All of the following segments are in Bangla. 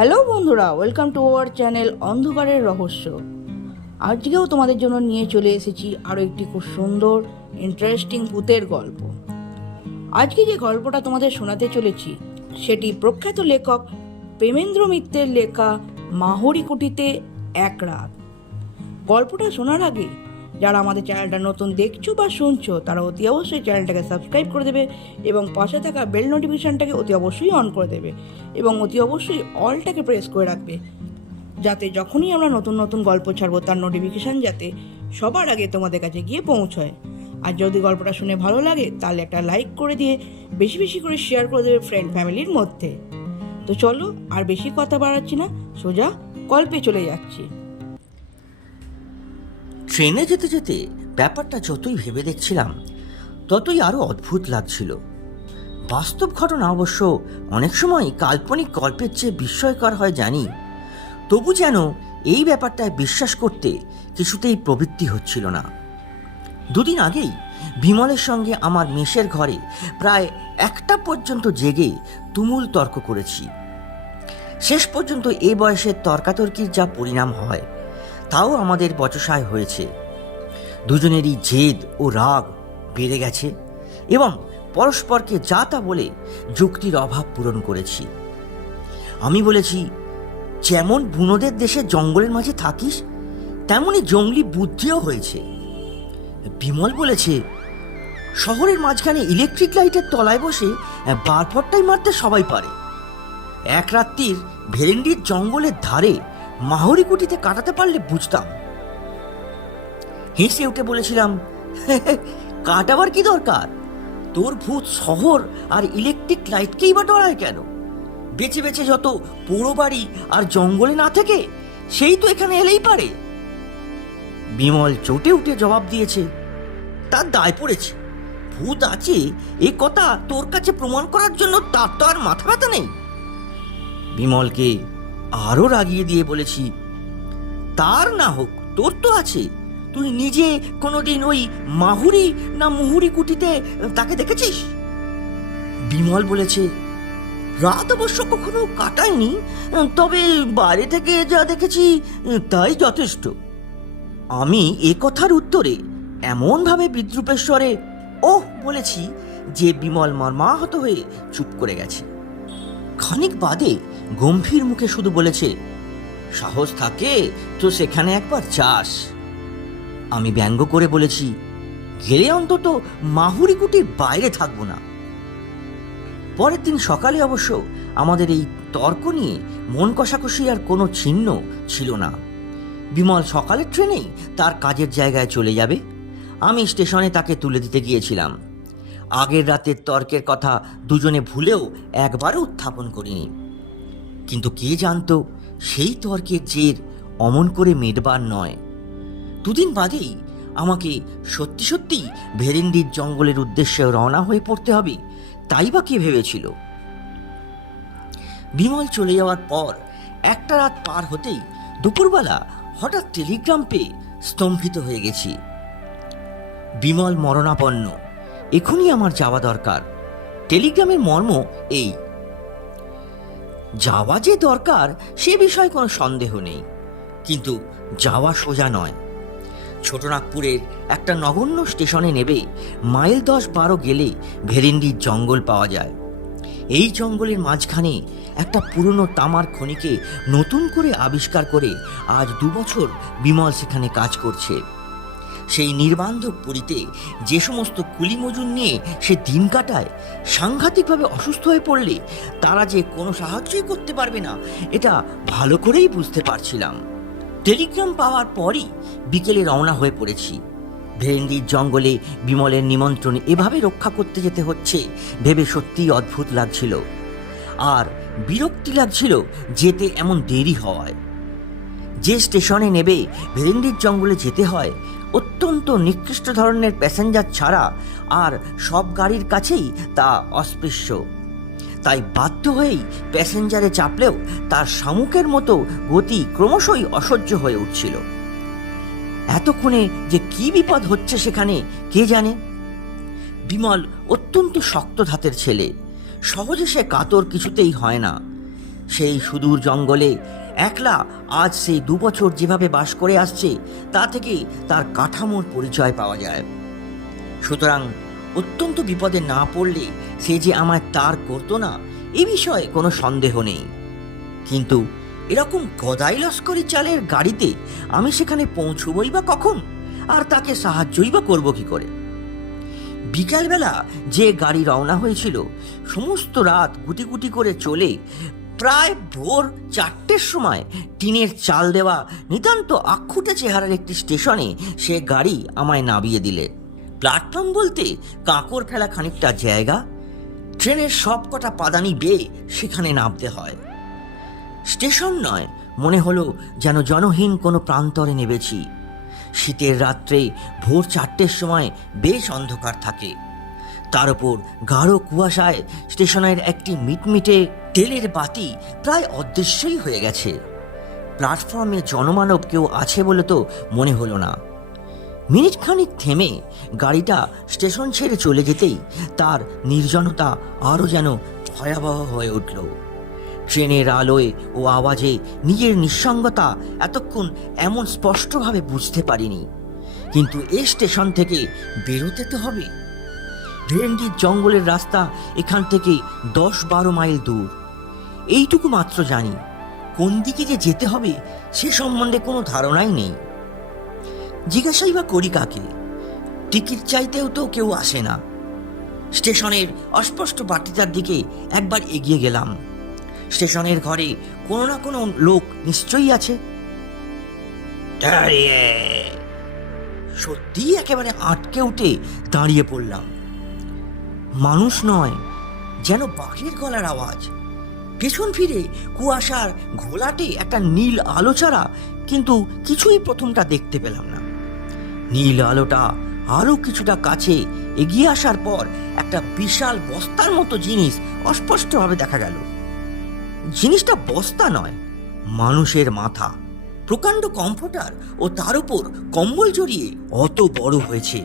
হ্যালো বন্ধুরা, ওয়েলকাম টু আওয়ার চ্যানেল অন্ধকারের রহস্য। আজকেও তোমাদের জন্য নিয়ে চলে এসেছি আরও একটি খুব সুন্দর ইন্টারেস্টিং ভূতের গল্প। আজকে যে গল্পটা তোমাদের শোনাতে চলেছি সেটি প্রখ্যাত লেখক প্রেমেন্দ্র মিত্রের লেখা মাহরিকুটিতে এক রাত। গল্পটা শোনার আগে যারা আমাদের চ্যানেলটা নতুন দেখছো বা শুনছো তারা অতি অবশ্যই চ্যানেলটাকে সাবস্ক্রাইব করে দেবে এবং পাশে থাকা বেল নোটিফিকেশানটাকে অতি অবশ্যই অন করে দেবে এবং অতি অবশ্যই অলটাকে প্রেস করে রাখবে, যাতে যখনই আমরা নতুন নতুন গল্প ছাড়বো তার নোটিফিকেশান যাতে সবার আগে তোমাদের কাছে গিয়ে পৌঁছয়। আর যদি গল্পটা শুনে ভালো লাগে তাহলে একটা লাইক করে দিয়ে বেশি বেশি করে শেয়ার করে দেবে ফ্রেন্ড ফ্যামিলির মধ্যে। তো চলো আর বেশি কথা বাড়াচ্ছি না, সোজা গল্পে চলে যাচ্ছি। ট্রেনে যেতে যেতে ব্যাপারটা যতই ভেবে দেখছিলাম ততই আরও অদ্ভুত লাগছিল। বাস্তব ঘটনা অবশ্য অনেক সময় কাল্পনিক গল্পের চেয়ে বিস্ময়কর হয় জানি, তবু যেন এই ব্যাপারটায় বিশ্বাস করতে কিছুতেই প্রবৃত্তি হচ্ছিল না। দুদিন আগেই বিমলের সঙ্গে আমার মেসের ঘরে প্রায় 1টা পর্যন্ত জেগে তুমুল তর্ক করেছি। শেষ পর্যন্ত এ বয়সের তর্কাতর্কির যা পরিণাম হয় তাও আমাদের বচসায় হয়েছে। দুজনেরই জেদ ও রাগ বেড়ে গেছে এবং পরস্পরকে যা তা বলে যুক্তির অভাব পূরণ করেছি। আমি বলেছি, যেমন বুনোদের দেশে জঙ্গলের মাঝে থাকিস তেমনই জঙ্গলি বুদ্ধিও হয়েছে। বিমল বলেছে, শহরের মাঝখানে ইলেকট্রিক লাইটের তলায় বসে বারফটটাই মারতে সবাই পারে। এক রাত্রির ভেরেন্ডির জঙ্গলের ধারে মাহরিকুটিতে কাটাতে পারলে বুঝতাম। হেসে উঠে বলেছিলাম, কাটাবার কি দরকার? তোর ভূত শহর আর ইলেকট্রিক লাইটকেই বা ডরায় কেন? বেঁচে বেঁচে যত পোড়ো বাড়ি আর জঙ্গলে না থেকে সেই তো এখানে এলেই পারে। বিমল চটে উঠে জবাব দিয়েছে, তার দায় পড়েছে। ভূত আছে এ কথা তোর কাছে প্রমাণ করার জন্য তার তো আর মাথা ব্যথা নেই। বিমলকে আরো রাগিয়ে দিয়ে বলেছি, তার না হোক তোর তো আছে। তুই নিজে কোনোদিন ওই মাহুরি না মুহুরি কুটিতে তাকে দেখেছিস? বিমল বলেছে, রাত অবশ্য কখনো কাটায়নি, তবে বাইরে থেকে যা দেখেছি তাই যথেষ্ট। আমি এ কথার উত্তরে এমনভাবে বিদ্রূপের স্বরে ওহ বলেছি যে বিমল মর্মাহত হয়ে চুপ করে গেছে। খানিক বাদে গম্ভীর মুখে শুধু বলেছে, সাহস থাকে তো সেখানে একবার যাস। আমি ব্যঙ্গ করে বলেছি, গেলে অন্তত মাহুরিকুটির বাইরে থাকবো না। পরের দিন সকালে অবশ্য আমাদের এই তর্ক নিয়ে মন কষাকষি আর কোনো চিহ্ন ছিল না। বিমল সকালের ট্রেনেই তার কাজের জায়গায় চলে যাবে। আমি স্টেশনে তাকে তুলে দিতে গিয়েছিলাম। আগের রাতের তর্কের কথা দুজনে ভুলেও একবারও উত্থাপন করিনি, কিন্তু কে জানতো সেই তর্কের জের অমন করে মেটবার নয়। দুদিন বাদেই আমাকে সত্যি সত্যি ভেরেন্ডির জঙ্গলের উদ্দেশ্যে রওনা হয়ে পড়তে হবে, তাই বা কে ভেবেছিল? বিমল চলে যাওয়ার পর 1টা রাত পার হতেই দুপুরবেলা হঠাৎ টেলিগ্রাম পেয়ে স্তম্ভিত হয়ে গেছি। বিমল মরণাপন্ন, এখনই আমার যাওয়া দরকার। টেলিগ্রামের মর্ম এই, যাওয়া যে দরকার সে বিষয়ে কোনো সন্দেহ নেই, কিন্তু যাওয়া সোজা নয়। ছোটনাগপুরের একটা নগণ্য স্টেশনে নেবে মাইল 10-12 গেলে ভেরেন্ডির জঙ্গল পাওয়া যায়। এই জঙ্গলের মাঝখানে একটা পুরনো তামার খনিকে নতুন করে আবিষ্কার করে আজ 2 বছর বিমল সেখানে কাজ করছে। সেই নির্বান্ধব পুরীতে যে সমস্ত কুলি মজুর নিয়ে সে দিন কাটায়, সাংঘাতিকভাবে অসুস্থ হয়ে পড়লে তারা যে কোনো সাহায্যই করতে পারবে না এটা ভালো করেই বুঝতে পারছিলাম। টেলিগ্রাম পাওয়ার পরই বিকেলে রওনা হয়ে পড়েছি। ভেরেন্ডির জঙ্গলে বিমলের নিমন্ত্রণ এভাবে রক্ষা করতে যেতে হচ্ছে ভেবে সত্যিই অদ্ভুত লাগছিল, আর বিরক্তি লাগছিল যেতে এমন দেরি হওয়ায়। যে স্টেশনে নেবে ভেরেন্ডির জঙ্গলে যেতে হয় অত্যন্ত নিকৃষ্ট ধরনের প্যাসেঞ্জার ছাড়া আর সব গাড়ির কাছেই তা অস্পৃশ্য। তাই বাধ্য হয়েই প্যাসেঞ্জারে চাপলেও তার শামুকের মতো গতি ক্রমশই অসহ্য হয়ে উঠছিল। এতক্ষণে যে কি বিপদ হচ্ছে সেখানে কে জানে। বিমল অত্যন্ত শক্ত ধাতের ছেলে, সহজে সে কাতর কিছুতেই হয় না। সেই সুদূর জঙ্গলে একলা আজ সেই 2 বছর যেভাবে বাস করে আসছে তা থেকে তার কাঠামোর পরিচয় পাওয়া যায়। সুতরাং অত্যন্ত বিপদে না পড়লে সে যে আমায় তার করতো না এ বিষয়ে কোনো সন্দেহ নেই। কিন্তু এরকম গদাই লস্করি চালের গাড়িতে আমি সেখানে পৌঁছবই বা কখন, আর তাকে সাহায্যই বা করবো কি করে? বিকালবেলা যে গাড়ি রওনা হয়েছিল সমস্ত রাত গুটি গুটি করে চলে প্রায় ভোর 4টের সময় টিনের চাল দেওয়া নিতান্ত আক্ষুটে চেহারার একটি স্টেশনে সে গাড়ি আমায় নামিয়ে দিলে। প্ল্যাটফর্ম বলতে কাঁকর ফেলা খানিকটা জায়গা, ট্রেনের সব কটা পাদানি বেয়ে সেখানে নামতে হয়। স্টেশন নয়, মনে হলো যেন জনহীন কোনো প্রান্তরে নেমেছি। শীতের রাত্রে ভোর 4টের সময় বেশ অন্ধকার থাকে, তার উপর গাঢ় কুয়াশায় স্টেশনের একটি মিটমিটে তেলের বাতি প্রায় অদৃশ্যই হয়ে গেছে। প্ল্যাটফর্মে জনমানব কেউ আছে বলে তো মনে হলো না। মিনিট খানিক থেমে গাড়িটা স্টেশন ছেড়ে চলে যেতেই তার নির্জনতা আরও যেন ভয়াবহ হয়ে উঠল। ট্রেনের আলোয় ও আওয়াজে নিজের নিঃসঙ্গতা এতক্ষণ এমন স্পষ্টভাবে বুঝতে পারিনি, কিন্তু এই স্টেশন থেকে বেরোতে তো হবে। ভেন্ডির জঙ্গলের রাস্তা এখান থেকে 10-12 মাইল দূর। এইটুকু মাত্র জানি, কোন দিকে যে যেতে হবে সে সম্বন্ধে কোনো ধারণাই নেই। জিজ্ঞাসাই বা করি কাকে? টিকিট চাইতেও তো কেউ আসে না। স্টেশনের অস্পষ্ট বাটিটার দিকে একবার এগিয়ে গেলাম। স্টেশনের ঘরে কোনো না কোনো লোক নিশ্চয়ই আছে। সত্যি একেবারে আটকে উঠে দাঁড়িয়ে পড়লাম। মানুষ নয়, যেন বাঘের গলার আওয়াজ। পেছন ফিরে কুয়াশার ঘোলাটে একটা নীল আলো ছাড়া কিন্তু কিছুই প্রথমটা দেখতে পেলাম না। নীল আলোটা আরো কিছুটা কাছে এগিয়ে আসার পর একটা বিশাল বস্তার মতো জিনিস অস্পষ্টভাবে দেখা গেল। জিনিসটা বস্তা নয়, মানুষের মাথা। প্রকাণ্ড কমফোর্টার ও তার উপর কম্বল জড়িয়ে অত বড় হয়েছে।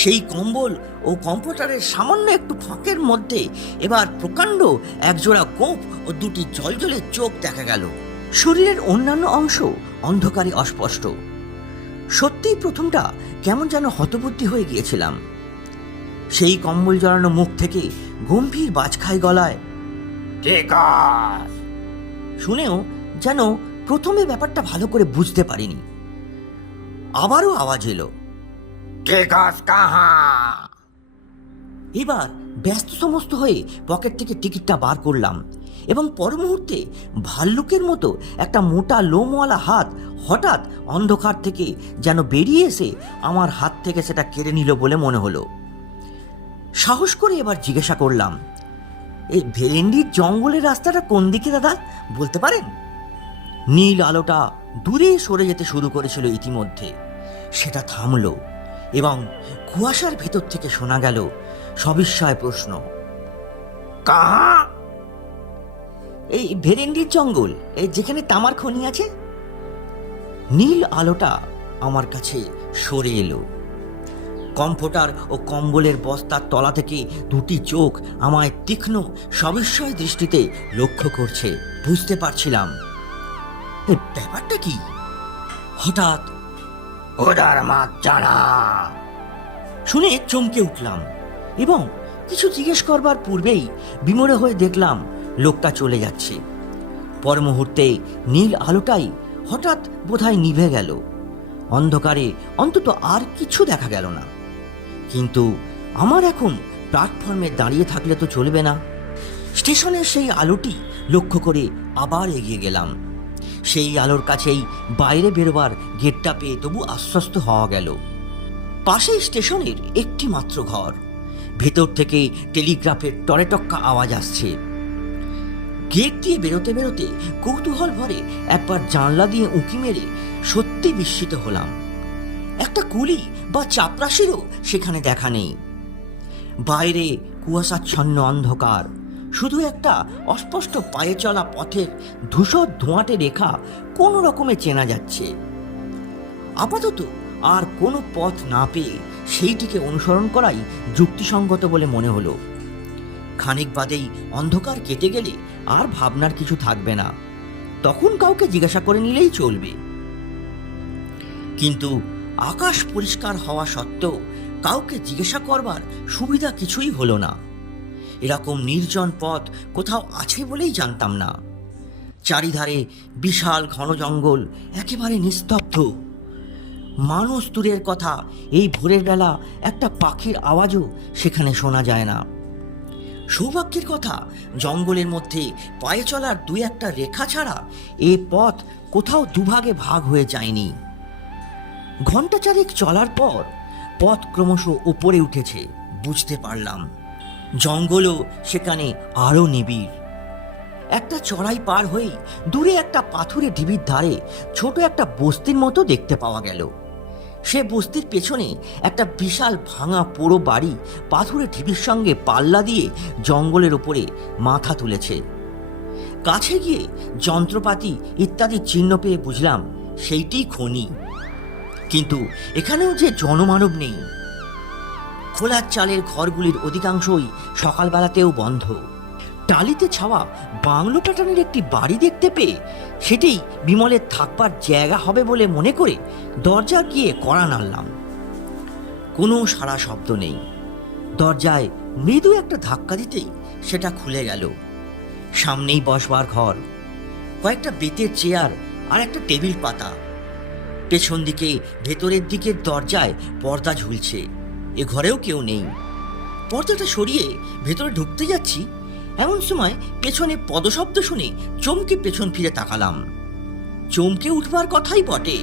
সেই কম্বল ও কমফোর্টারের সামান্য একটু ফাঁকের মধ্যে এবার প্রকাণ্ড একজোড়া গোঁফ ও দুটি জ্বলজ্বলে চোখ দেখা গেল। শরীরের অন্যান্য অংশ অন্ধকারে অস্পষ্ট। সত্যিই প্রথমটা কেমন যেন হতবুদ্ধি হয়ে গিয়েছিলাম। সেই কম্বল জড়ানো মুখ থেকে গম্ভীর বাজখাই গলায় ঠিক আছে শুনেও যেন প্রথমে ব্যাপারটা ভালো করে বুঝতে পারিনি। আবারও আওয়াজ এলো, ঠিক আছে কাহা। এবার ব্যস্ত সমস্ত হয়ে পকেট থেকে টিকিটটা বার করলাম এবং পর মুহূর্তে ভাল্লুকের মতো একটা মোটা লোমওয়ালা হাত হঠাৎ অন্ধকার থেকে যেন বেরিয়ে এসে আমার হাত থেকে সেটা কেড়ে নিল বলে মনে হলো। সাহস করে এবার জিজ্ঞাসা করলাম, এই ভেরেন্ডির জঙ্গলের রাস্তাটা কোন দিকে দাদা, বলতে পারেন? নীল আলোটা দূরে সরে যেতে শুরু করেছিল ইতিমধ্যে। সেটা থামলো এবং কুয়াশার ভেতর থেকে শোনা গেল সবিস্ময় প্রশ্ন, কাহা? এই ভেরেন্ডির জঙ্গল, এই যেখানে তামার খনি আছে। নীল আলোটা আমার কাছে সরে এলো। কমফোর্টার ও কম্বলের বস্তার তলা থেকে দুটি চোখ আমায় তীক্ষ্ণ সবিস্ময় দৃষ্টিতে লক্ষ্য করছে। বুঝতে পারছিলাম ব্যাপারটা কি। হঠাৎ ওদার মাছ জানা শুনে চমকে উঠলাম এবং কিছু জিজ্ঞেস করবার পূর্বেই বিমোড় হয়ে দেখলাম লোকটা চলে যাচ্ছে। পর মুহূর্তে নীল আলোটাই হঠাৎ বোধহয় নিভে গেল। অন্ধকারে অন্তত আর কিছু দেখা গেল না। কিন্তু আমার এখন প্ল্যাটফর্মে দাঁড়িয়ে থাকলে তো চলবে না। স্টেশনের সেই আলোটি লক্ষ্য করে আবার এগিয়ে গেলাম। সেই আলোর কাছেই বাইরে বেরোবার গেটটা পেয়ে তবু আশ্বস্ত হওয়া গেল। পাশেই স্টেশনের একটি মাত্র ঘর। ভেতর থেকে টেলিগ্রাফের টরেটক্কা আওয়াজ আসছে। গেট দিয়ে বেরোতে বেরোতে কৌতূহল ভরে একবার জানলা দিয়ে উঁকি মেরে সত্যি বিস্মিত হলাম। একটা কুলি বা চাপরাশিরও সেখানে দেখা নেই। বাইরে কুয়াশাচ্ছন্ন অন্ধকার, শুধু একটা অস্পষ্ট পায়ে চলা পথের ধূসর ধোঁয়াটে রেখা কোনো রকমে চেনা যাচ্ছে। আপাতত আর কোনো পথ না পেয়ে সেইটিকে অনুসরণ করাই যুক্তিসঙ্গত বলে মনে হলো। খানিক বাদেই অন্ধকার কেটে গেলে আর ভাবনার কিছু থাকবে না, তখন কাউকে জিজ্ঞাসা করে নিলেই চলবে। কিন্তু আকাশ পরিষ্কার হওয়া সত্ত্বেও কাউকে জিজ্ঞাসা করবার সুবিধা কিছুই হলো না। এরকম নির্জন পথ কোথাও আছে বলেই জানতাম না। চারিধারে বিশাল ঘন জঙ্গল, একেবারে নিস্তব্ধ। মানুষ দূরের কথা, এই ভোরের বেলা একটা পাখির আওয়াজও সেখানে শোনা যায় না। সৌভাগ্যের কথা, জঙ্গলের মধ্যে পায়ে চলার দুই একটা রেখা ছাড়া এ পথ কোথাও দুভাগে ভাগ হয়ে যায়নি। ঘণ্টা চারেক চলার পর পথ ক্রমশ উপরে উঠেছে, বুঝতে পারলাম। জঙ্গলও সেখানে আরও নিবিড়। একটা চড়াই পার হয়েই দূরে একটা পাথুরে ঢিবির ধারে ছোট একটা বস্তির মতো দেখতে পাওয়া গেল। সে বস্তির পেছনে একটা বিশাল ভাঙা পোড়ো বাড়ি পাথুরে ঢিবির সঙ্গে পাল্লা দিয়ে জঙ্গলের উপরে মাথা তুলেছে। কাছে গিয়ে যন্ত্রপাতি ইত্যাদি চিহ্ন পেয়ে বুঝলাম সেইটি খনি। কিন্তু এখানেও যে জনমানব নেই। খোলার চালের ঘরগুলির অধিকাংশই সকালবেলাতেও বন্ধ। টালিতে ছাওয়া বাংলো প্যাটার্নের একটি বাড়ি দেখতে পেয়ে সেটি বিমলের থাকবার জায়গা হবে বলে মনে করে দরজা গিয়ে কড়া নাড়লাম। কোনো সাড়া শব্দ নেই। দরজায় মৃদু একটা ধাক্কা দিতেই সেটা খুলে গেল। সামনেই বসবার ঘর, কয়েকটা বেতের চেয়ার আর একটা টেবিল পাতা। পেছন দিকে ভেতরের দিকের দরজায় পর্দা ঝুলছে। এ ঘরেও কেউ নেই। পর্দাটা সরিয়ে ভেতরে ঢুকতে যাচ্ছি, এমন সময় পেছনে পদশব্দ শুনে চমকে পেছন ফিরে তাকালাম। চমকে উঠবার কথাই বটে।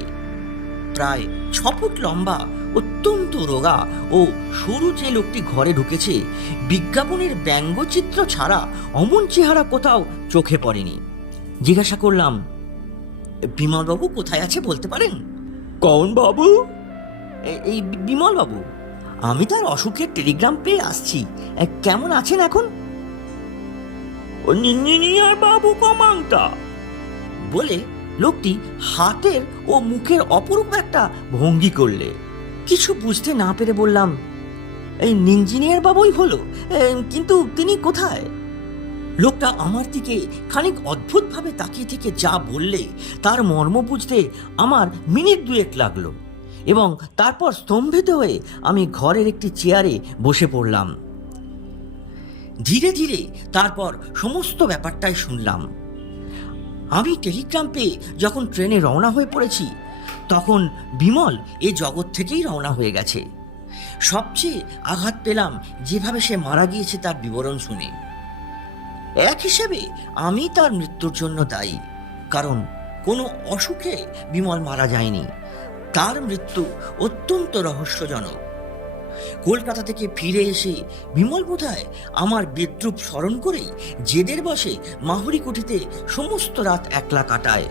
প্রায় 6 ফুট লম্বা, অত্যন্ত রোগা ও সরু যে লোকটি ঘরে ঢুকেছে, বিজ্ঞাপনের ব্যঙ্গচিত্র ছাড়া অমন চেহারা কোথাও চোখে পড়েনি। জিজ্ঞাসা করলাম, বিমলবাবু কোথায় আছে বলতে পারেন? কৌন বাবু? এই বিমলবাবু। আমি তার অসুখের টেলিগ্রাম পেয়ে আসছি। কেমন আছেন এখন? ও ইঞ্জিনিয়ার বাবু কমাংটা বলে লোকটি হাতের ও মুখের অপরূপ একটা ভঙ্গি করলে। কিছু বুঝতে না পেরে বললাম, এই ইঞ্জিনিয়ার বাবুই হলো, কিন্তু তিনি কোথায়? লোকটা আমার দিকে খানিক অদ্ভুতভাবে তাকিয়ে থেকে যা বললে তার মর্ম বুঝতে আমার মিনিট 2 লাগলো, এবং তারপর স্তম্ভিত হয়ে আমি ঘরের একটি চেয়ারে বসে পড়লাম। ধীরে ধীরে তারপর সমস্ত ব্যাপারটাই শুনলাম। আমি টেলিগ্রাম পেয়ে যখন ট্রেনে রওনা হয়ে পড়েছি, তখন বিমল এ জগৎ থেকেই রওনা হয়ে গেছে। সবচেয়ে আঘাত পেলাম যেভাবে সে মারা গিয়েছে তার বিবরণ শুনে। এক হিসেবে আমি তার মৃত্যুর জন্য দায়ী, কারণ কোনো অসুখে বিমল মারা যায়নি। তার মৃত্যু অত্যন্ত রহস্যজনক। কলকাতা থেকে ফিরে এসে বিমল বোধহয় আমার বিদ্রূপ স্মরণ করেই জেদের বসে মাহুরি কুঠিতে সমস্ত রাত একলা কাটায়।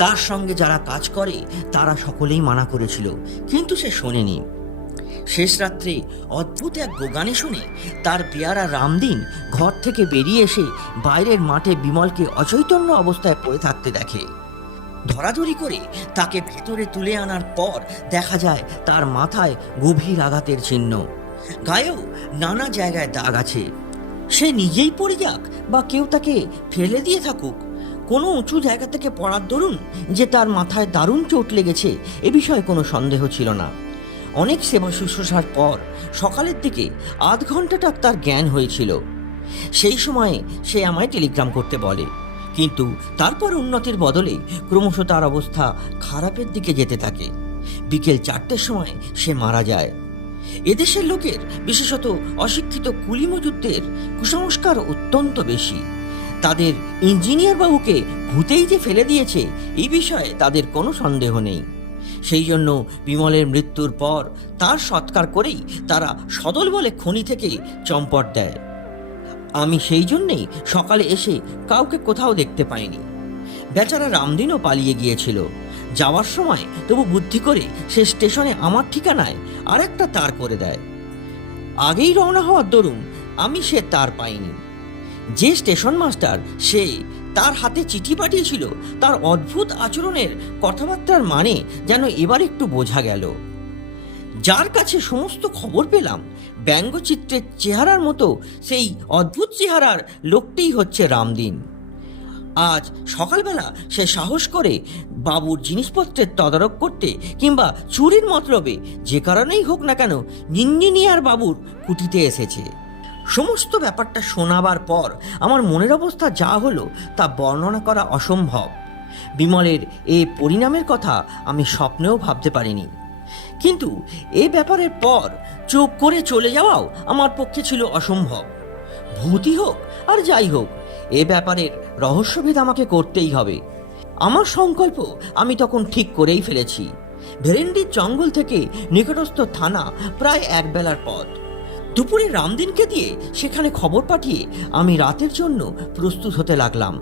তার সঙ্গে যারা কাজ করে তারা সকলেই মানা করেছিল, কিন্তু সে শোনেনি। শেষ রাত্রে অদ্ভুত এক গোগানে শুনে তার পেয়ারা রামদিন ঘর থেকে বেরিয়ে এসে বাইরের মাঠে বিমলকে অচৈতন্য অবস্থায় পড়ে থাকতে দেখে। ধরাধরি করে তাকে ভেতরে তুলে আনার পর দেখা যায় তার মাথায় গভীর আঘাতের চিহ্ন, গায়েও নানা জায়গায় দাগ আছে। সে নিজেই পড়ে যাক বা কেউ তাকে ফেলে দিয়ে থাকুক, কোনো উঁচু জায়গা থেকে পড়ার দরুন যে তার মাথায় দারুণ চোট লেগেছে এ বিষয়ে কোনো সন্দেহ ছিল না। অনেক সেবা শুশ্রূষার পর সকালের দিকে আধ ঘন্টাটা তার জ্ঞান হয়েছিল। সেই সময়ে সে আমায় টেলিগ্রাম করতে বলে, কিন্তু তারপর উন্নতির বদলে ক্রমশ তার অবস্থা খারাপের দিকে যেতে থাকে। বিকেল 4টের সময় সে মারা যায়। এদেশের লোকের, বিশেষত অশিক্ষিত কুলি মজুরদের কুসংস্কার অত্যন্ত বেশি। তাদের ইঞ্জিনিয়ার বাবুকে ভূতেই যে ফেলে দিয়েছে এই বিষয়ে তাদের কোনো সন্দেহ নেই। সেই জন্য বিমলের মৃত্যুর পর তার সৎকার করেই তারা সদল বলে খনি থেকে চম্পট দেয়। আমি সেই জন্যেই সকালে এসে কাউকে কোথাও দেখতে পাইনি। বেচারা রামদিনও পালিয়ে গিয়েছিল। যাওয়ার সময় তবু বুদ্ধি করে সে স্টেশনে আমার ঠিকানায় আর একটা তার করে দেয়। আগেই রওনা হওয়ার দরুন আমি সে তার পাইনি। যে স্টেশন মাস্টার সে তার হাতে চিঠি পাঠিয়েছিল, তার অদ্ভুত আচরণের কথাবার্তার মানে যেন এবার একটু বোঝা গেল। যার কাছে সমস্ত খবর পেলাম ব্যঙ্গচিত্রের চেহারার মতো সেই অদ্ভুত চেহারার লোকটিই হচ্ছে রামদিন। আজ সকালবেলা সে সাহস করে বাবুর জিনিসপত্রের তদারক করতে কিংবা চুরির মতলবে যে কারণেই হোক না কেন ইঞ্জিনিয়ার বাবুর কুটিতে এসেছে। সমস্ত ব্যাপারটা শোনাবার পর আমার মনের অবস্থা যা হলো তা বর্ণনা করা অসম্ভব। বিমলের এই পরিণামের কথা আমি স্বপ্নেও ভাবতে পারিনি, কিন্তু এ ব্যাপারের পর চুপ করে চলে যাওয়াও আমার পক্ষে ছিল অসম্ভব। ভূতই হোক আর যাই হোক, এ ব্যাপারের রহস্যভেদ আমাকে করতেই হবে। আমার সংকল্প আমি তখন ঠিক করেই ফেলেছি। ভেরেন্ডির জঙ্গল থেকে নিকটস্থ থানা প্রায় এক বেলার পথ। দুপুরে রামদিনকে দিয়ে সেখানে খবর পাঠিয়ে আমি রাতের জন্য প্রস্তুত হতে লাগলাম।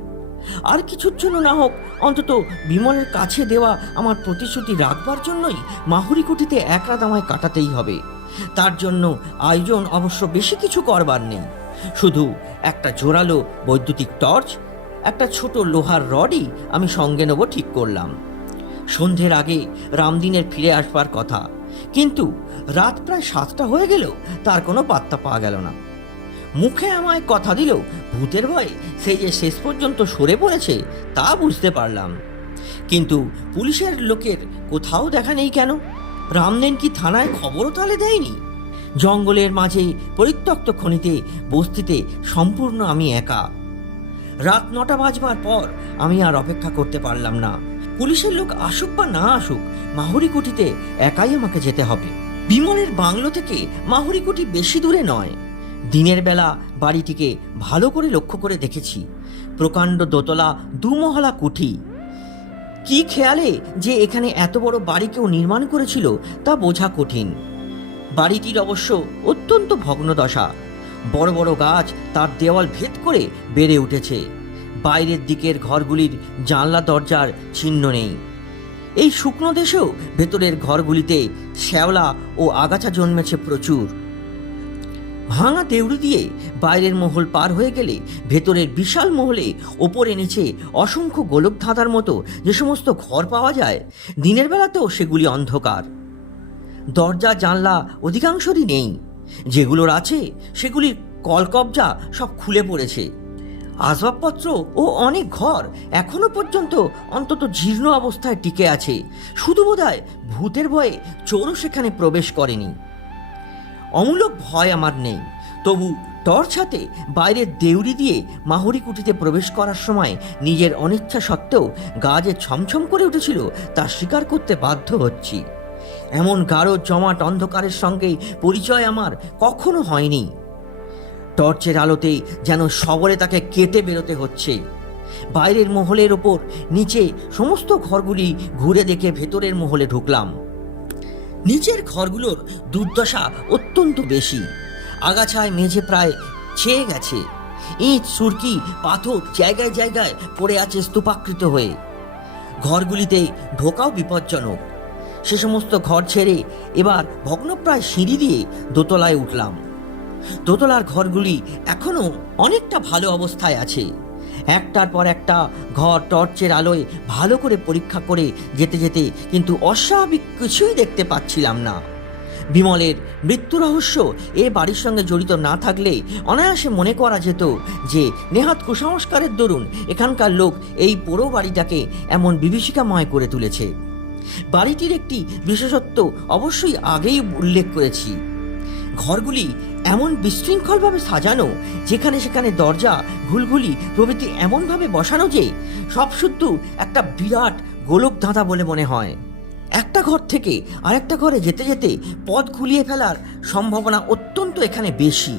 আর কিছুর জন্য না হোক অন্তত বিমলের কাছে দেওয়া আমার প্রতিশ্রুতি রাখবার জন্যই মাহুরি কুটিতে এক রাত আমায় কাটাতেই হবে। তার জন্য আয়োজন অবশ্য বেশি কিছু করবার নেই, শুধু একটা জোরালো বৈদ্যুতিক টর্চ, একটা ছোট লোহার রডই আমি সঙ্গে নেব ঠিক করলাম। সন্ধ্যের আগে রামদিনের ফিরে আসবার কথা, কিন্তু রাত প্রায় 7টা হয়ে গেলেও তার কোনো পাত্তা পাওয়া গেল না। মুখে আমায় কথা দিলেও ভূতের ভয়ে সে যে শেষ পর্যন্ত সরে পড়েছে তা বুঝতে পারলাম। কিন্তু পুলিশের লোকের কোথাও দেখা নেই কেন? রামদিন কি থানায় খবরও তাহলে দেয়নি? জঙ্গলের মাঝে পরিত্যক্ত খনিতে বস্তিতে সম্পূর্ণ আমি একা। রাত 9টা বাজবার পর আমি আর অপেক্ষা করতে পারলাম না। পুলিশের লোক আসুক বা না আসুক, মাহুরিকুটিতে একাই আমাকে যেতে হবে। বিমলের বাংলো থেকে মাহুরিকুটি বেশি দূরে নয়। দিনের বেলা বাড়িটিকে ভালো করে লক্ষ্য করে দেখেছি। প্রকাণ্ড দোতলা 2 মহলা কুঠি। কি খেয়ালে যে এখানে এত বড় বাড়ি কেউ নির্মাণ করেছিল তা বোঝা কঠিন। বাড়িটির অবশ্য অত্যন্ত ভগ্নদশা। বড় বড় গাছ তার দেওয়াল ভেদ করে বেড়ে উঠেছে। বাইরের দিকের ঘরগুলির জানলা দরজার চিহ্ন নেই। এই শুকনো দেশেও ভেতরের ঘরগুলিতে শ্যাওলা ও আগাছা জন্মেছে প্রচুর। ভাঙা দেউড়ি দিয়ে বাইরের মহল পার হয়ে গেলে ভেতরের বিশাল মহলে ওপরে নিচে অসংখ্য গোলক ধাঁধার মতো যে সমস্ত ঘর পাওয়া যায়, দিনের বেলাতেও সেগুলি অন্ধকার। দরজা জানলা অধিকাংশরই নেই। যেগুলোর আছে সেগুলির কলকবজা সব খুলে পড়েছে। আসবাবপত্র ও অনেক ঘর এখনো পর্যন্ত অন্তত জীর্ণ অবস্থায় টিকে আছে। শুধু বোধহয় ভূতের ভয়ে চোরও সেখানে প্রবেশ করেনি। অমূলক ভয় আমার নেই, তবু টর্চ হাতে বাইরের দেউড়ি দিয়ে মাহুরিকুটিতে প্রবেশ করার সময় নিজের অনিচ্ছা সত্ত্বেও গা যে ছমছম করে উঠেছিল তা স্বীকার করতে বাধ্য হচ্ছি। এমন গাঢ় জমাট অন্ধকারের সঙ্গে পরিচয় আমার কখনো হয়নি। টর্চের আলোতে যেন সবরে তাকে কেটে বেরোতে হচ্ছে। বাইরের মহলের ওপর নিচে সমস্ত ঘরগুলি ঘুরে দেখে ভেতরের মহলে ঢুকলাম। নিচের ঘরগুলোর দুর্দশা অত্যন্ত বেশি। আগাছায় মেঝে প্রায় ছেয়ে গেছে। ইট সুরকি পাথর জায়গায় জায়গায় পড়ে আছে স্তূপাকৃত হয়ে। ঘরগুলিতে ঢোকাও বিপজ্জনক। সে সমস্ত ঘর ছেড়ে এবার ভগ্নপ্রায় সিঁড়ি দিয়ে দোতলায় উঠলাম। দোতলার ঘরগুলি এখনো অনেকটা ভালো অবস্থায় আছে। একটার পর একটা ঘর টর্চের আলোয় ভালো করে পরীক্ষা করে যেতে যেতে কিন্তু অস্বাভাবিক কিছুই দেখতে পাচ্ছিলাম না। বিমলের মৃত্যু রহস্য এ বাড়ির সঙ্গে জড়িত না থাকলে অনায়াসে মনে করা যেত যে নেহাত কুসংস্কারের দরুন এখানকার লোক এই পুরো বাড়িটাকে এমন বিভীষিকাময় করে তুলেছে। বাড়িটির একটি বিশেষত্ব অবশ্যই আগেই উল্লেখ করেছি। ঘরগুলি এমন বিশৃঙ্খলভাবে সাজানো, যেখানে সেখানে দরজা ঘুলঘুলি প্রভৃতি এমনভাবে বসানো যে সব শুদ্ধ একটা বিরাট গোলক ধাঁধা বলে মনে হয়। একটা ঘর থেকে আরেকটা ঘরে যেতে যেতে পথ গুলিয়ে ফেলার সম্ভাবনা অত্যন্ত এখানে বেশি।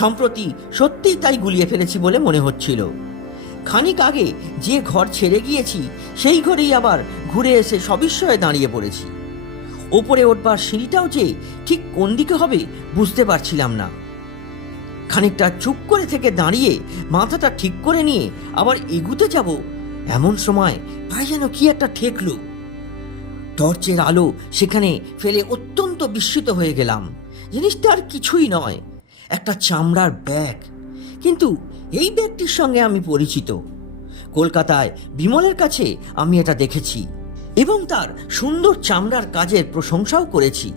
সম্প্রতি সত্যিই তাই গুলিয়ে ফেলেছি বলে মনে হচ্ছিল। খানিক আগে যে ঘর ছেড়ে গিয়েছি সেই ঘরেই আবার ঘুরে এসে সবিস্ময়ে দাঁড়িয়ে পড়েছি। ওপরে উঠবার সিঁড়িটাও যে ঠিক কোন দিকে হবে বুঝতে পারছিলাম না। খানিকটা চুপ করে থেকে দাঁড়িয়ে মাথাটা ঠিক করে নিয়ে আবার এগুতে যাব, এমন সময় পায়ে যেন কি একটা ঠেকলো। টর্চের আলো সেখানে ফেলে অত্যন্ত বিস্মিত হয়ে গেলাম। জিনিসটা আর কিছুই নয়, একটা চামড়ার ব্যাগ। কিন্তু এই ব্যাগটির সঙ্গে আমি পরিচিত। কলকাতায় বিমলের কাছে আমি এটা দেখেছি এবং তার সুন্দর চামড়ার কাজের প্রশংসাও করেছি।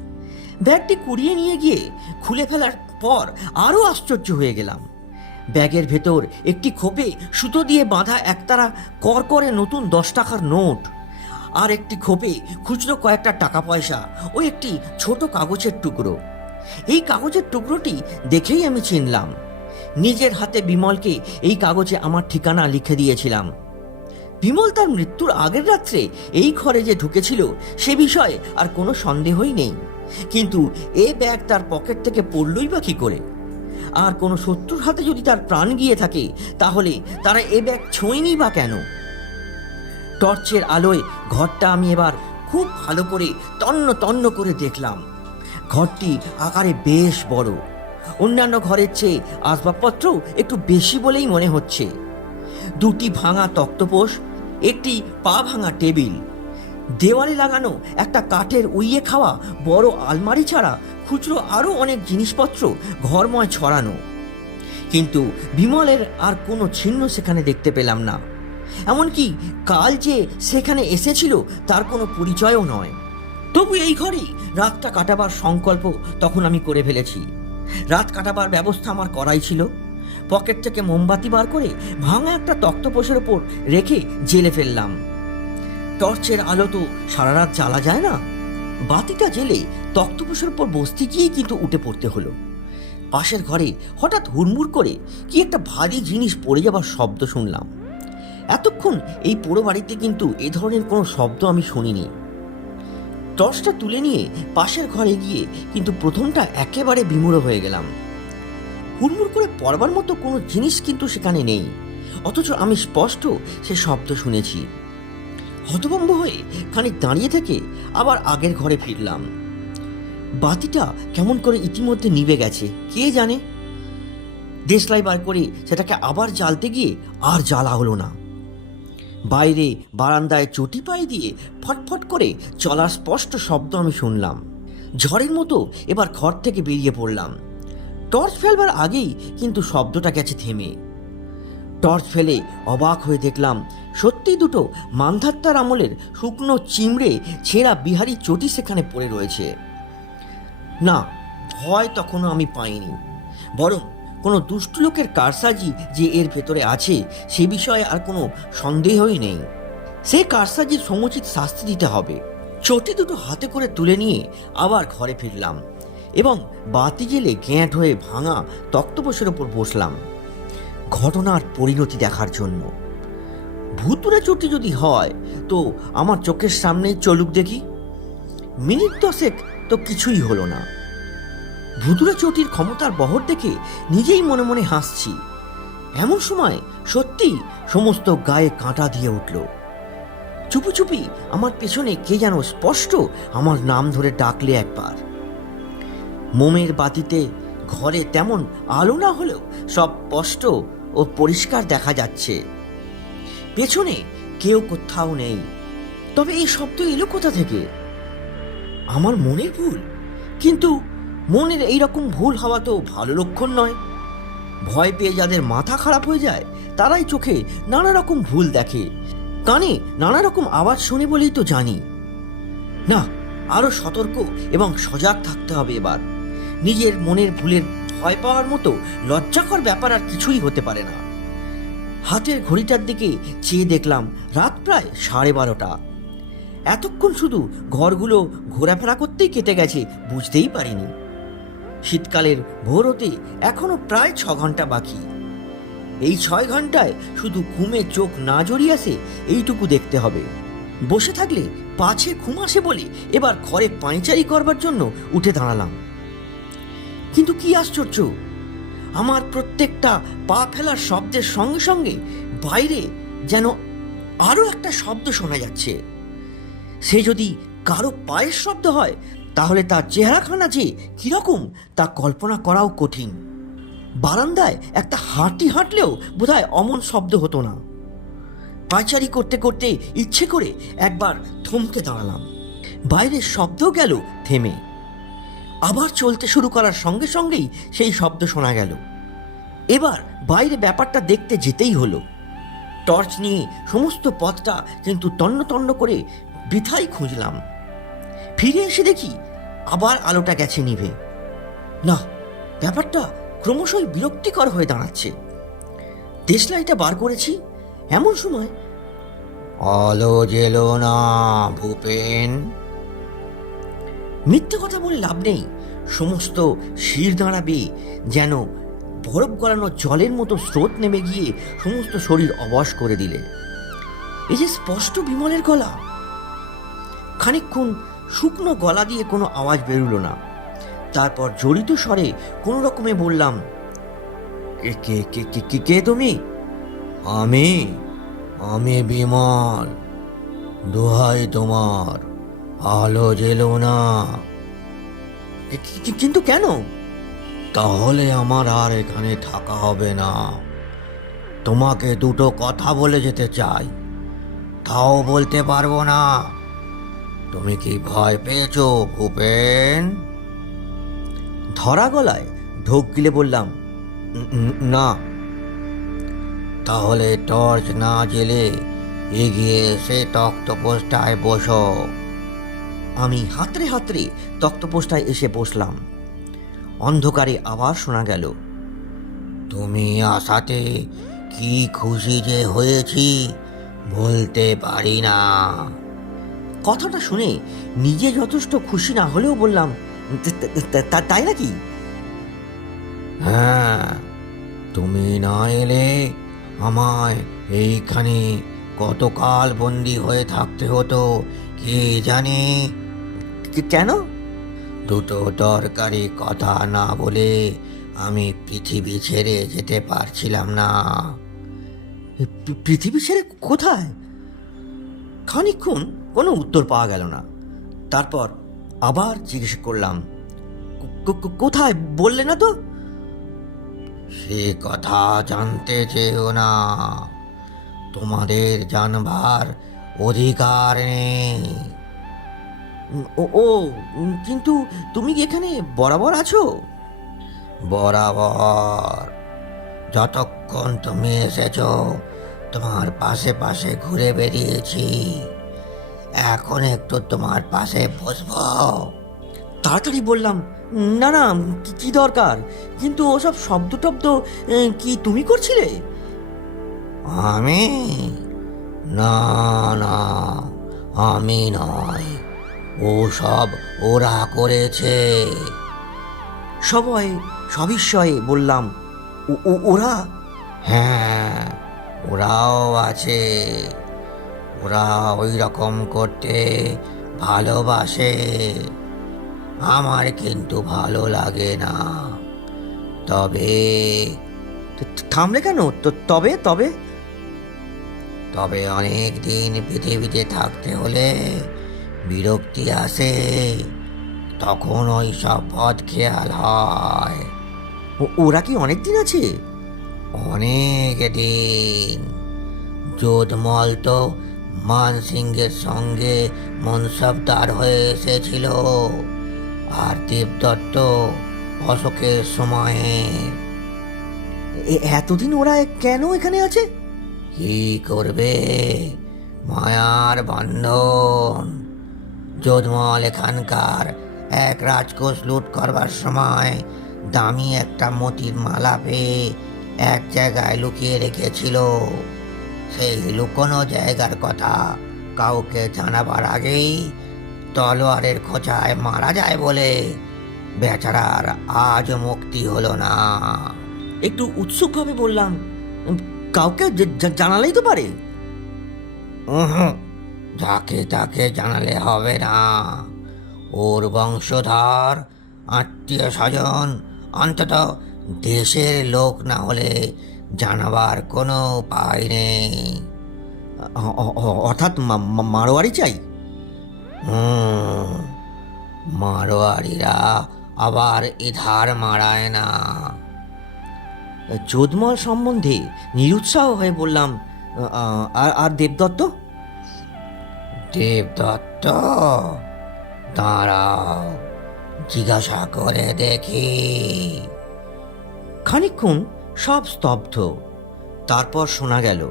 ব্যাগটি কুড়িয়ে নিয়ে গিয়ে খুলে ফেলার পর আরও আশ্চর্য হয়ে গেলাম। ব্যাগের ভেতর একটি খোপে সুতো দিয়ে বাঁধা একতারা করকরে নতুন 10 টাকার নোট, আর একটি খোপে খুচরো কয়েকটা টাকা পয়সা ও একটি ছোট কাগজের টুকরো। এই কাগজের টুকরোটি দেখেই আমি চিনলাম। নিজের হাতে বিমলকে এই কাগজে আমার ঠিকানা লিখে দিয়েছিলাম। বিমল তার মৃত্যুর আগের রাত্রে এই ঘরে যে ঢুকেছিল সে বিষয়ে আর কোনো সন্দেহই নেই, কিন্তু এ ব্যাগ তার পকেট থেকে পড়লই বা কী করে? আর কোনো শত্রুর হাতে যদি তার প্রাণ গিয়ে থাকে তাহলে তারা এ ব্যাগ ছোঁয়নি বা কেন? টর্চের আলোয় ঘরটা আমি এবার খুব ভালো করে তন্ন তন্ন করে দেখলাম। ঘরটি আকারে বেশ বড়, অন্যান্য ঘরের চেয়ে আসবাবপত্র একটু বেশি বলেই মনে হচ্ছে। দুটি ভাঙা তক্তপোষ, একটি পা ভাঙা টেবিল, দেওয়ালে লাগানো একটা কাঠের উইয়ে খাওয়া বড় আলমারি ছাড়া খুচরো আরও অনেক জিনিসপত্র ঘরময় ছড়ানো, কিন্তু বিমলের আর কোনো চিহ্ন সেখানে দেখতে পেলাম না। এমনকি কাল যে সেখানে এসেছিল তার কোনো পরিচয়ও নয়। তবু এই ঘরেই রাতটা কাটাবার সংকল্প তখন আমি করে ফেলেছি। রাত কাটাবার ব্যবস্থা আমার করাই ছিল। পকেট থেকে মোমবাতি বার করে ভাঙা একটা তক্তপোষের ওপর রেখে জেলে ফেললাম। টর্চের আলো তো সারা রাত জ্বালা যায় না। বাতিটা জেলে তক্তপোষের ওপর বসতে গিয়েই কিন্তু উঠে পড়তে হলো। পাশের ঘরে হঠাৎ হুড়মুড় করে কি একটা ভারী জিনিস পড়ে যাবার শব্দ শুনলাম। এতক্ষণ এই পোড়ো বাড়িতে কিন্তু এ ধরনের কোনো শব্দ আমি শুনিনি। টর্চটা তুলে নিয়ে পাশের ঘরে গিয়ে কিন্তু প্রথমটা একেবারে বিমূঢ় হয়ে গেলাম। হুড়মুড় করে পড়বার মতো কোনো জিনিস কিন্তু সেখানে নেই, অথচ আমি স্পষ্ট সে শব্দ শুনেছি। হতভম্ব হয়ে খানিক দাঁড়িয়ে থেকে আবার আগের ঘরে ফিরলাম। বাতিটা কেমন করে ইতিমধ্যে নিভে গেছে কে জানে। দেশলাই বার করে সেটাকে আবার জ্বালতে গিয়ে আর জ্বালা হলো না। বাইরে বারান্দায় চটি পায়ে দিয়ে ফটফট করে চলার স্পষ্ট শব্দ আমি শুনলাম। ঝড়ের মতো এবার ঘর থেকে বেরিয়ে পড়লাম। টর্চ ফেলবার আগেই কিন্তু শব্দটা গেছে থেমে। টর্চ ফেলে অবাক হয়ে দেখলাম সত্যি দুটো মান্ধাত্তার আমলের শুকনো চিমড়ে ছেঁড়া বিহারি চটি সেখানে পড়ে রয়েছে। না, ভয় তখনও আমি পাইনি, বরং কোনো দুষ্ট লোকের কারসাজি যে এর ভেতরে আছে সে বিষয়ে আর কোনো সন্দেহই নেই। সে কারসাজির সমুচিত শাস্তি দিতে হবে। চটি দুটো হাতে করে তুলে নিয়ে আবার ঘরে ফিরলাম এবং বাতি জেলে গ্যাঁট হয়ে ভাঙা তক্তপোষের ওপর বসলাম ঘটনার পরিণতি দেখার জন্য। ভুতুড়ে চটি যদি হয় তো আমার চোখের সামনেই চলুক দেখি। মিনিট 10 তো কিছুই হলো না। ভুতুড়ে চটির ক্ষমতার বহর দেখে নিজেই মনে মনে হাসছি। এমন সময় সত্যি সমস্ত গায়ে কাঁটা দিয়ে উঠল। চুপি চুপি আমার পেছনে কে যেন স্পষ্ট আমার নাম ধরে ডাকলে একবার। মোমের বাতিতে ঘরে তেমন আলো না হলেও সব স্পষ্ট ও পরিষ্কার দেখা যাচ্ছে। পেছনে কেউ কোথাও নেই। তবে এই শব্দ এলো কোথা থেকে? আমার মনের ভুল? কিন্তু মনের এইরকম ভুল হওয়া তো ভালো লক্ষণ নয়। ভয় পেয়ে যাদের মাথা খারাপ হয়ে যায় তারাই চোখে নানা রকম ভুল দেখে, কানে নানা রকম আওয়াজ শোনে বলেই তো জানি। না, আরো সতর্ক এবং সজাগ থাকতে হবে এবার। নিজের মনের ভুলের ভয় পাওয়ার মতো লজ্জাকর ব্যাপার আর কিছুই হতে পারে না। হাতের ঘড়িটার দিকে চেয়ে দেখলাম রাত প্রায় 12:30। এতক্ষণ শুধু ঘরগুলো ঘোরাফেরা করতেই কেটে গেছে বুঝতেই পারিনি। শীতকালের ভোর হতে এখনো প্রায় 6 ঘন্টা বাকি। এই 6 ঘন্টায় শুধু ঘুমে চোখ না জড়িয়ে আসে এইটুকু দেখতে হবে। বসে থাকলে পাছে ঘুম আসে বলে এবার ঘরে পায়চারি করবার জন্য উঠে দাঁড়ালাম। কিন্তু কি আশ্চর্য, আমার প্রত্যেকটা পা ফেলার শব্দের সঙ্গে সঙ্গে বাইরে যেন আরো একটা শব্দ শোনা যাচ্ছে। সে যদি কারো পায়ের শব্দ হয় তাহলে তার চেহারাখানা যে কিরকম তা কল্পনা করাও কঠিন। বারান্দায় একটা হাঁটি হাঁটলেও বোধহয় অমন শব্দ হতো না। পায়চারি করতে করতে ইচ্ছে করে একবার থমকে দাঁড়ালাম। বাইরের শব্দ গেল থেমে। আবার চলতে শুরু করার সঙ্গে সঙ্গেই সেই শব্দ শোনা গেল। এবার বাইরে ব্যাপারটা দেখতে যেতেই হলো। টর্চ নিয়ে সমস্ত পথটা কিন্তু তন্ন তন্ন করে বৃথাই খুঁজলাম। ফিরে এসে দেখি আবার আলোটা গেছে নিভে। না, ব্যাপারটা ক্রমশই বিরক্তিকর হয়ে দাঁড়াচ্ছে। দেশলাইটা বার করেছি, এমন সময় আলো জেলো না ভূপেন। মিথ্যে কথা বলে লাভ নেই, সমস্ত শির দাঁড়াবে যেন বরফ গলানো জলের মতো স্রোত নেমে গিয়ে সমস্ত শরীর অবশ করে দিলে। এই যে স্পষ্ট বিমলের গলা। খানিকক্ষণ শুকনো গলা দিয়ে কোনো আওয়াজ বেরুলো না। তারপর জড়িত স্বরে কোনো রকমে বললাম, কে কে কে কে কে কে তুমি? আমি আমি বিমল, দোহাই তোমার, আলো জেলো না। কিন্তু কেন? তাহলে আমার আর এখানে থাকা হবে না। তোমাকে দুটো কথা বলে যেতে চাই, তাও বলতে পারবো না। তুমি কি ভয় পেয়েছো ভূপেন? ধরা গলায় ঢোক গিলে বললাম, না। তাহলে টর্চ না জেলে এগিয়ে এসে তক্তপোষটায় বসো। আমি হাতড়ে হাতড়ে তক্তপোষটায় এসে বসলাম। অন্ধকারে আবার শোনা গেল, তুমি আসাতে কি খুশি যে হয়েছি বলতে পারি না। কথাটা শুনে নিজে যথেষ্ট খুশি না হলেও বললাম, তাই নাকি? হ্যাঁ, তুমি না এলে আমায় এইখানে কতকাল বন্দি হয়ে থাকতে হতো কে জানে। কেন? দুটো দরকারি কথা না বলে আমি পৃথিবী ছেড়ে যেতে পারছিলাম না। পৃথিবী ছেড়ে কোথায়? খানিকক্ষণ কোনো উত্তর পাওয়া গেল না। তারপর আবার জিজ্ঞেস করলাম, কোথায় বললে না তো? সে কথা জানতে চেয়েও না, তোমাদের জানবার অধিকার নেই। ও, কিন্তু তুমি কি এখানে বরাবর আছো? বরাবর। যতক্ষণ তুমি এসেছো তোমার পাশে পাশে ঘুরে বেরিয়েছি। এখন একটু তোমার পাশে বসবো। তাড়াতাড়ি বললাম, না না, কি দরকার? কিন্তু ওসব শব্দ টব্দ কি তুমি করছিলে? আমি? না না, আমি নয়, ও সব ওরা করেছে। সবাই সবিস্ময়ে বললাম, ওরা? হ্যাঁ, ওরাও আছে। ওরা ওই রকম করতে ভালোবাসে, আমার কিন্তু ভালো লাগে না। তবে থামলে কেন? তবে তবে তবে অনেক দিন পৃথিবীতে থাকতে হলে বিরক্তি আসে, তখন ওই সব পথ খেয়াল হয়। ওরা কি অনেক দিন আছে? অনেক দিন। যোধমল তো মান সিংহের সঙ্গে মনসবদার হয়ে এসেছিল, আর দেবদত্ত অশোকের সময়ে। এতদিন ওরা কেন এখানে আছে? কি করবে, মায়ার বন্ধন। যোধমল এখানকার এক রাজকোষ লুট করবার সময় দামি একটা মতির মালা পেয়ে এক জায়গায় লুকিয়ে রেখেছিল। সেই লুকোনো জায়গার কথা কাউকে জানাবার আগেই তলোয়ারের খোঁচায় মারা যায় বলে বেচারার আজ মুক্তি হলো না। একটু উৎসুকভাবে বললাম, কাউকে জানালেই তো পারে। যাকে তাকে জানালে হবে না। ওর বংশধর, আত্মীয় স্বজন, অন্তত দেশের লোক না হলে জানাবার কোনো উপায় নেই। অর্থাৎ মারোয়ারি চাই? মারোয়ারিরা আবার এধার মারায় না। যোধমল সম্বন্ধে নিরুৎসাহ হয়ে বললাম, আর দেবদত্ত? দেবদত্ত? দাঁড়াও, জিজ্ঞাসা করে দেখি। খানিকক্ষণ সব স্তব্ধ। তারপর শোনা গেল,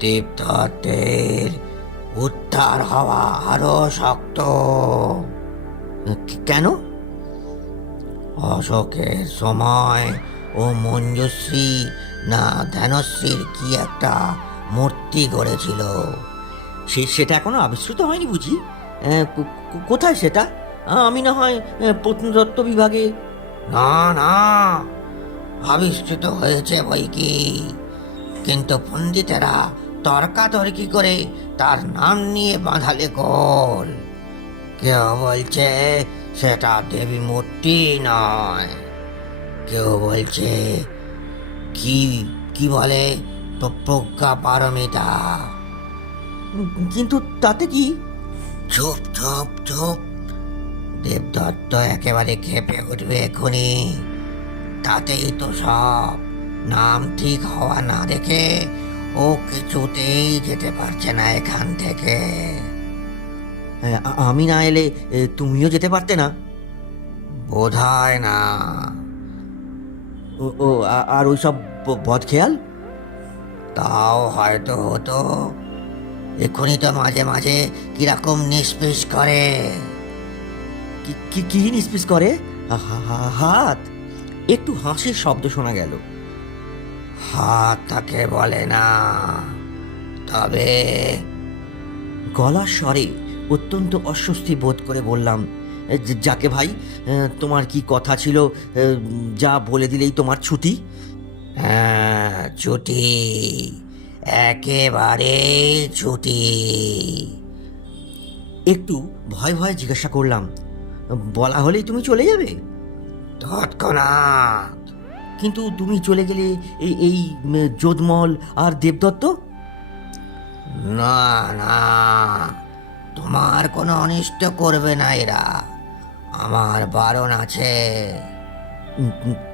দেবদত্তের উদ্ধার হওয়া আরো শক্ত। কেন? অশোকের সময় ও মঞ্জুশ্রী না ধ্যানশ্রীর কি একটা মূর্তি গড়েছিল, সেটা এখনো আবিষ্কৃত হয়নি বুঝি? কোথায় সেটা? আমি না হয় প্রত্নতত্ত্ব বিভাগে। না না, আবিষ্কৃত হয়েছে বই কি, কিন্তু পণ্ডিতেরা তর্কাতর্কি করে তার নাম নিয়ে বাঁধালে গোল। কেউ বলছে সেটা দেবী মূর্তি নয়, কেউ বলছে কি কি বলে প্রজ্ঞা পারমিতা। কিন্তু তাতে কি? চুপ চুপ চুপ, দেবদত্ত একেবারে খেপে উঠবে এক্ষুনি। তাতেই তো সব। নাম ঠিক হওয়া না দেখে ও কিছুতেই যেতে পারছে না এখান থেকে। আমি না এলে তুমিও যেতে পারতে না? বোধহয় না। ও আর ওই সব বদখেয়াল? তাও হয়তো হতো। এক্ষুনি তো মাঝে মাঝে কিরকম নিষ্পিস করে। কি নিষ্পিস করে? হাত? একটু হাসির শব্দ শোনা গেল। হাত তাকে বলে না, তবে গলার স্বরে অত্যন্ত অস্বস্তি বোধ করে বললাম, যাকে ভাই, তোমার কি কথা ছিল? যা বলে দিলেই তোমার ছুটি। হ্যাঁ, ছুটি, একেবারে ছুটি। একটু ভয় ভয় জিজ্ঞাসা করলাম, বলা হলেই তুমি চলে যাবে? তৎক্ষণাৎ। কিন্তু তুমি চলে গেলে এই যোধমল আর দেবদত্ত? না না, তোমার কোনো অনিষ্ট করবে না এরা, আমার বারণ আছে।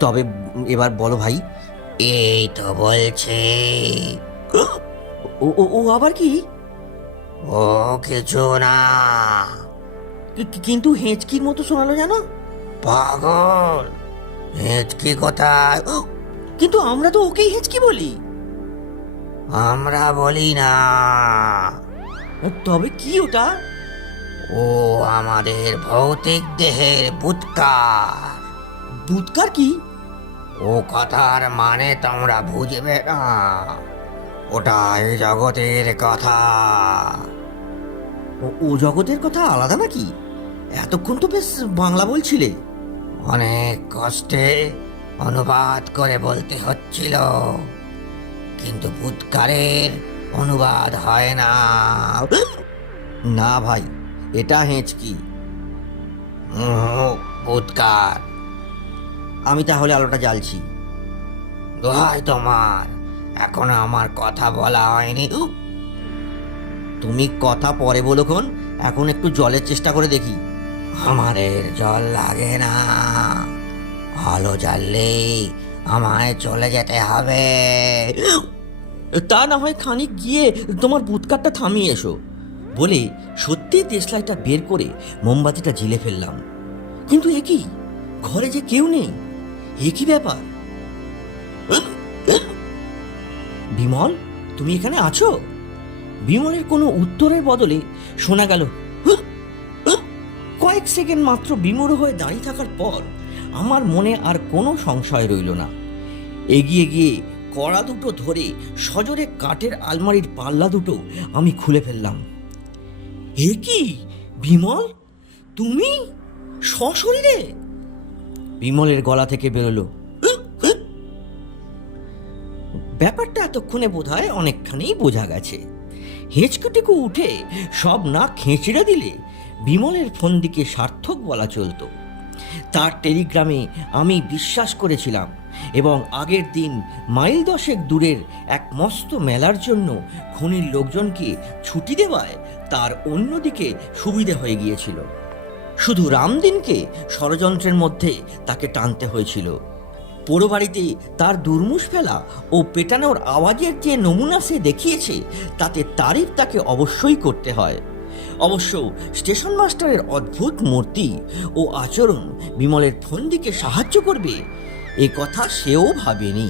তবে এবার বলো ভাই। এই তো বলছে। ও আবার কি? ও কিছু না। কিন্তু হেঁচকির মতো শোনালো যেন। পাগল, হেঁচকি কোথায়? কিন্তু আমরা তো ওকেই হেঁচকি বলি। আমরা বলি না। তবে কি ওটা? ও আমাদের ভৌতিক দেহের বুৎকার। বুৎকার কি? ও কথার মানে তোমরা বুঝবে না, ওটা এই জগতের কথা। ও জগতের কথা আলাদা নাকি? এতক্ষণ তো বেশ বাংলা বলছিলে। অনেক কষ্টে অনুবাদ করে বলতে হচ্ছিল, কিন্তু ভূতকারের অনুবাদ হয় না। না ভাই, এটা হেঁচকি, ভূতকার। আমি তাহলে আলোটা জ্বালছি। দোহাই তোমার, এখনো আমার কথা বলা হয়নি। তুমি কথা পরে বলোখন, এখন একটু জলের চেষ্টা করে দেখি। আমাদের জল লাগে না, আলো জ্বাললেই আমায় চলে যেতে হবে। তা না হয় খানিক গিয়ে তোমার বুৎকারটা থামিয়ে এসো। বলে সত্যি দেশলাইটা বের করে মোমবাতিটা জ্বেলে ফেললাম। কিন্তু এ কি, ঘরে যে কেউ নেই, এ কি ব্যাপার? বিমল, তুমি এখানে আছো? বিমলের কোনো উত্তরের বদলে শোনা গেল কয়েক সেকেন্ড মাত্র বিমূঢ় হয়ে দাঁড়িয়ে থাকার পর আমার মনে আর কোনো সংশয় রইল না। এগিয়ে গিয়ে কড়া দুটো ধরে সজোরে কাঠের আলমারির পাল্লা দুটো আমি খুলে ফেললাম। এ কি বিমল, তুমি সশরীরে? বিমলের গলা থেকে বেরোলো। ব্যাপারটা এতক্ষণে বোধহয় অনেকখানি বোঝা গেছে। হেঁচকুটেকু উঠে সব না খেঁচিড়ে দিলে বিমলের ফন্দিকে সার্থক বলা চলত। তার টেলিগ্রামে আমি বিশ্বাস করেছিলাম এবং আগের দিন মাইল 10 দূরের এক মস্ত মেলার জন্য খনির লোকজনকে ছুটি দেওয়ায় তার অন্যদিকে সুবিধে হয়ে গিয়েছিল। শুধু রামদিনকে ষড়যন্ত্রের মধ্যে তাকে টানতে হয়েছিল। পোড়োবাড়িতে তার দুর্মুষ ফেলা ও পেটানোর আওয়াজের যে নমুনা সে দেখিয়েছে, তাতে তারিফ তাকে অবশ্যই করতে হয়। অবশ্য স্টেশন মাস্টারের অদ্ভুত মূর্তি ও আচরণ বিমলের ফন্দিকে সাহায্য করবে, এ কথা সেও ভাবেনি।